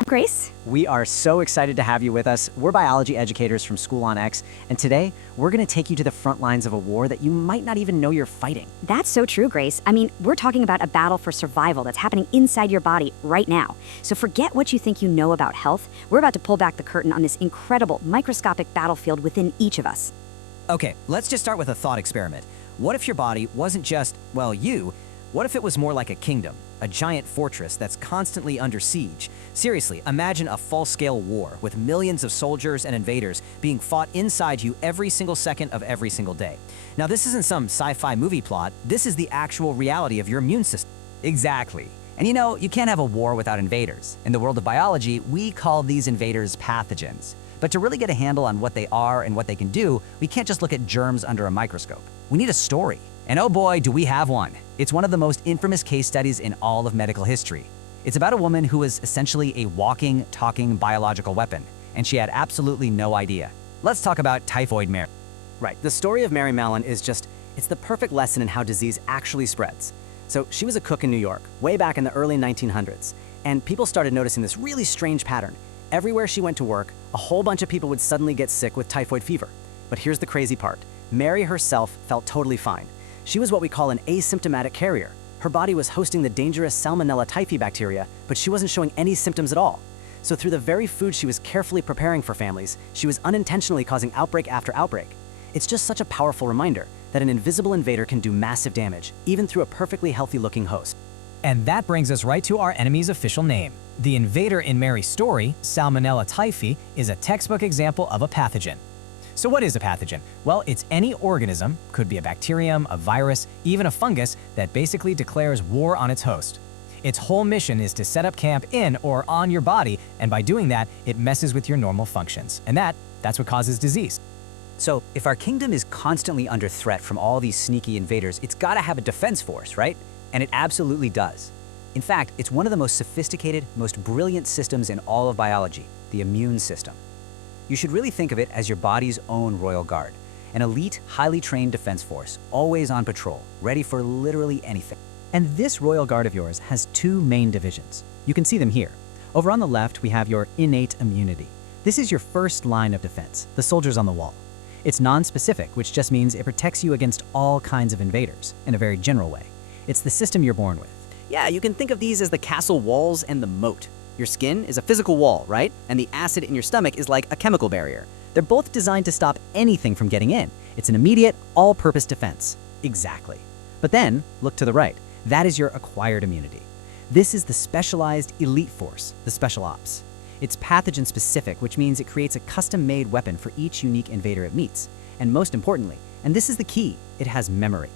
Grace. We are so excited to have you with us. We're biology educators from SchoolOnX, and today we're going to take you to the front lines of a war that you might not even know you're fighting. That's so true, Grace. I mean, we're talking about a battle for survival that's happening inside your body right now. So forget what you think you know about health. We're about to pull back the curtain on this incredible microscopic battlefield within each of us. Okay, let's just start with a thought experiment. What if your body wasn't just, well, you? What if it was more like a kingdom, a giant fortress that's constantly under siege? Seriously, imagine a full-scale war with millions of soldiers and invaders being fought inside you every single second of every single day. Now, this isn't some sci-fi movie plot. This is the actual reality of your immune system. Exactly. And you know, you can't have a war without invaders. In the world of biology, we call these invaders pathogens. But to really get a handle on what they are and what they can do, we can't just look at germs under a microscope. We need a story. And oh boy, do we have one. It's one of the most infamous case studies in all of medical history. It's about a woman who was essentially a walking, talking biological weapon, and she had absolutely no idea. Let's talk about Typhoid Mary. Right, the story of Mary Mallon is just, it's the perfect lesson in how disease actually spreads. So she was a cook in New York, way back in the early 1900s, and people started noticing this really strange pattern. Everywhere she went to work, a whole bunch of people would suddenly get sick with typhoid fever. But here's the crazy part. Mary herself felt totally fine. She was what we call an asymptomatic carrier. Her body was hosting the dangerous Salmonella typhi bacteria, but she wasn't showing any symptoms at all. So through the very food she was carefully preparing for families, she was unintentionally causing outbreak after outbreak. It's just such a powerful reminder that an invisible invader can do massive damage, even through a perfectly healthy-looking host. And that brings us right to our enemy's official name. The invader in Mary's story, Salmonella typhi, is a textbook example of a pathogen. So what is a pathogen? Well, it's any organism, could be a bacterium, a virus, even a fungus, that basically declares war on its host. Its whole mission is to set up camp in or on your body, and by doing that, it messes with your normal functions. And that's what causes disease. So if our kingdom is constantly under threat from all these sneaky invaders, it's got to have a defense force, right? And it absolutely does. In fact, it's one of the most sophisticated, most brilliant systems in all of biology, the immune system. You should really think of it as your body's own royal guard, an elite, highly trained defense force, always on patrol, ready for literally anything. And this royal guard of yours has two main divisions. You can see them here. Over on the left, we have your innate immunity. This is your first line of defense, the soldiers on the wall. It's non-specific, which just means it protects you against all kinds of invaders, in a very general way. It's the system you're born with. Yeah, you can think of these as the castle walls and the moat. Your skin is a physical wall, right? And the acid in your stomach is like a chemical barrier. They're both designed to stop anything from getting in. It's an immediate, all-purpose defense. Exactly. But then, look to the right. That is your acquired immunity. This is the specialized elite force, the special ops. It's pathogen-specific, which means it creates a custom-made weapon for each unique invader it meets. And most importantly, and this is the key, it has memory.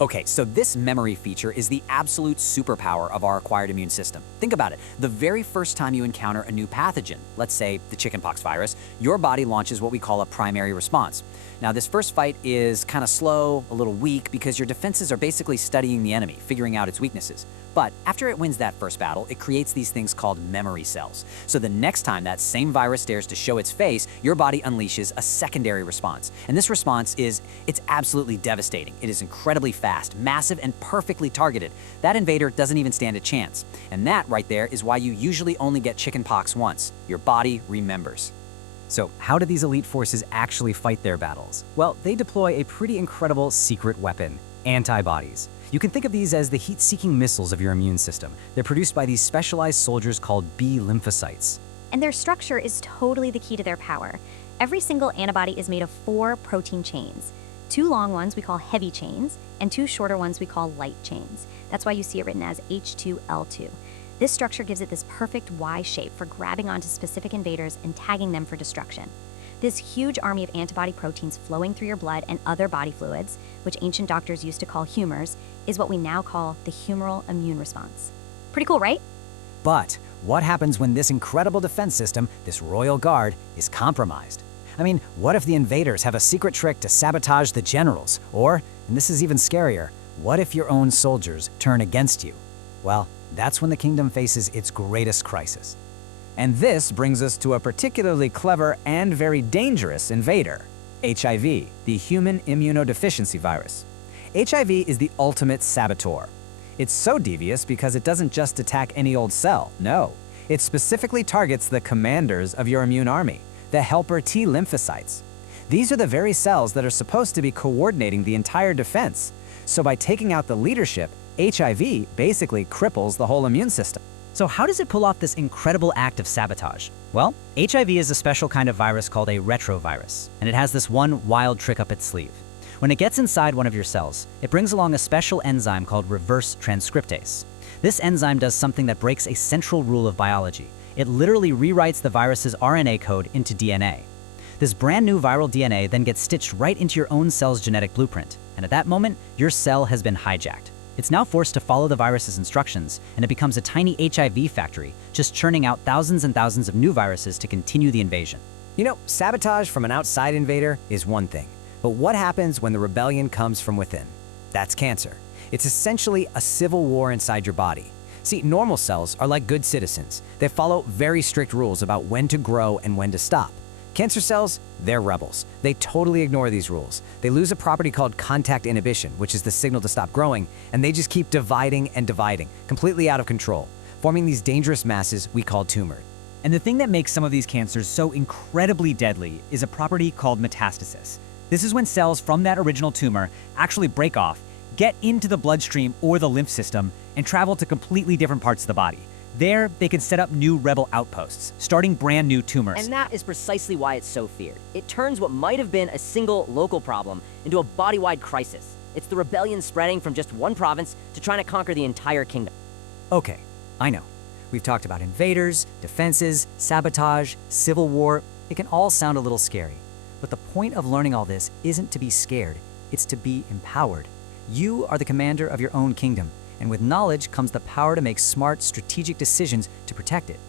Okay, so this memory feature is the absolute superpower of our acquired immune system. Think about it. The very first time you encounter a new pathogen, let's say the chickenpox virus, your body launches what we call a primary response. Now, this first fight is kind of slow, a little weak, because your defenses are basically studying the enemy, figuring out its weaknesses. But after it wins that first battle, it creates these things called memory cells. So the next time that same virus dares to show its face, your body unleashes a secondary response. And this response it's absolutely devastating. It is incredibly fast, massive, and perfectly targeted. That invader doesn't even stand a chance. And that right there is why you usually only get chickenpox once. Your body remembers. So how do these elite forces actually fight their battles? Well, they deploy a pretty incredible secret weapon, antibodies. You can think of these as the heat-seeking missiles of your immune system. They're produced by these specialized soldiers called B lymphocytes. And their structure is totally the key to their power. Every single antibody is made of 4 protein chains. 2 long ones we call heavy chains, and 2 shorter ones we call light chains. That's why you see it written as H2L2. This structure gives it this perfect Y shape for grabbing onto specific invaders and tagging them for destruction. This huge army of antibody proteins flowing through your blood and other body fluids, which ancient doctors used to call humors, is what we now call the humoral immune response. Pretty cool, right? But what happens when this incredible defense system, this royal guard, is compromised? I mean, what if the invaders have a secret trick to sabotage the generals? Or, and this is even scarier, what if your own soldiers turn against you? Well, that's when the kingdom faces its greatest crisis. And this brings us to a particularly clever and very dangerous invader, HIV, the human immunodeficiency virus. HIV is the ultimate saboteur. It's so devious because it doesn't just attack any old cell, no. It specifically targets the commanders of your immune army, the helper T lymphocytes. These are the very cells that are supposed to be coordinating the entire defense. So by taking out the leadership, HIV basically cripples the whole immune system. So how does it pull off this incredible act of sabotage? Well, HIV is a special kind of virus called a retrovirus, and it has this one wild trick up its sleeve. When it gets inside one of your cells, it brings along a special enzyme called reverse transcriptase. This enzyme does something that breaks a central rule of biology. It literally rewrites the virus's RNA code into DNA. This brand new viral DNA then gets stitched right into your own cell's genetic blueprint, and at that moment, your cell has been hijacked. It's now forced to follow the virus's instructions, and it becomes a tiny HIV factory, just churning out thousands and thousands of new viruses to continue the invasion. You know, sabotage from an outside invader is one thing, but what happens when the rebellion comes from within? That's cancer. It's essentially a civil war inside your body. See, normal cells are like good citizens. They follow very strict rules about when to grow and when to stop. Cancer cells, they're rebels. They totally ignore these rules. They lose a property called contact inhibition, which is the signal to stop growing, and they just keep dividing and dividing, completely out of control, forming these dangerous masses we call tumors. And the thing that makes some of these cancers so incredibly deadly is a property called metastasis. This is when cells from that original tumor actually break off, get into the bloodstream or the lymph system, and travel to completely different parts of the body. There, they can set up new rebel outposts, starting brand new tumors. And that is precisely why it's so feared. It turns what might have been a single local problem into a body-wide crisis. It's the rebellion spreading from just one province to trying to conquer the entire kingdom. Okay, I know. We've talked about invaders, defenses, sabotage, civil war. It can all sound a little scary. But the point of learning all this isn't to be scared, it's to be empowered. You are the commander of your own kingdom, and with knowledge comes the power to make smart, strategic decisions to protect it.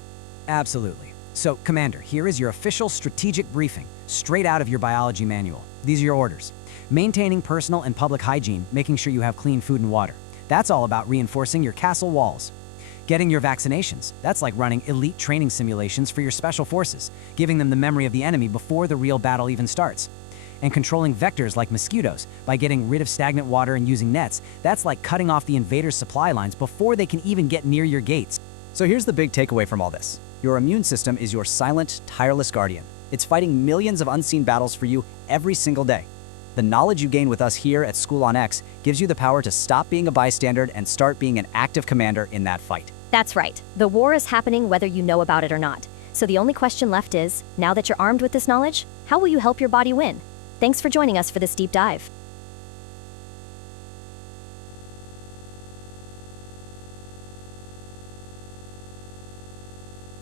Absolutely. So, Commander, here is your official strategic briefing, straight out of your biology manual. These are your orders. Maintaining personal and public hygiene, making sure you have clean food and water. That's all about reinforcing your castle walls. Getting your vaccinations. That's like running elite training simulations for your special forces, giving them the memory of the enemy before the real battle even starts. And controlling vectors like mosquitoes by getting rid of stagnant water and using nets. That's like cutting off the invaders' supply lines before they can even get near your gates. So here's the big takeaway from all this. Your immune system is your silent, tireless guardian. It's fighting millions of unseen battles for you every single day. The knowledge you gain with us here at SchoolOnX gives you the power to stop being a bystander and start being an active commander in that fight. That's right. The war is happening whether you know about it or not. So the only question left is, now that you're armed with this knowledge, how will you help your body win? Thanks for joining us for this deep dive.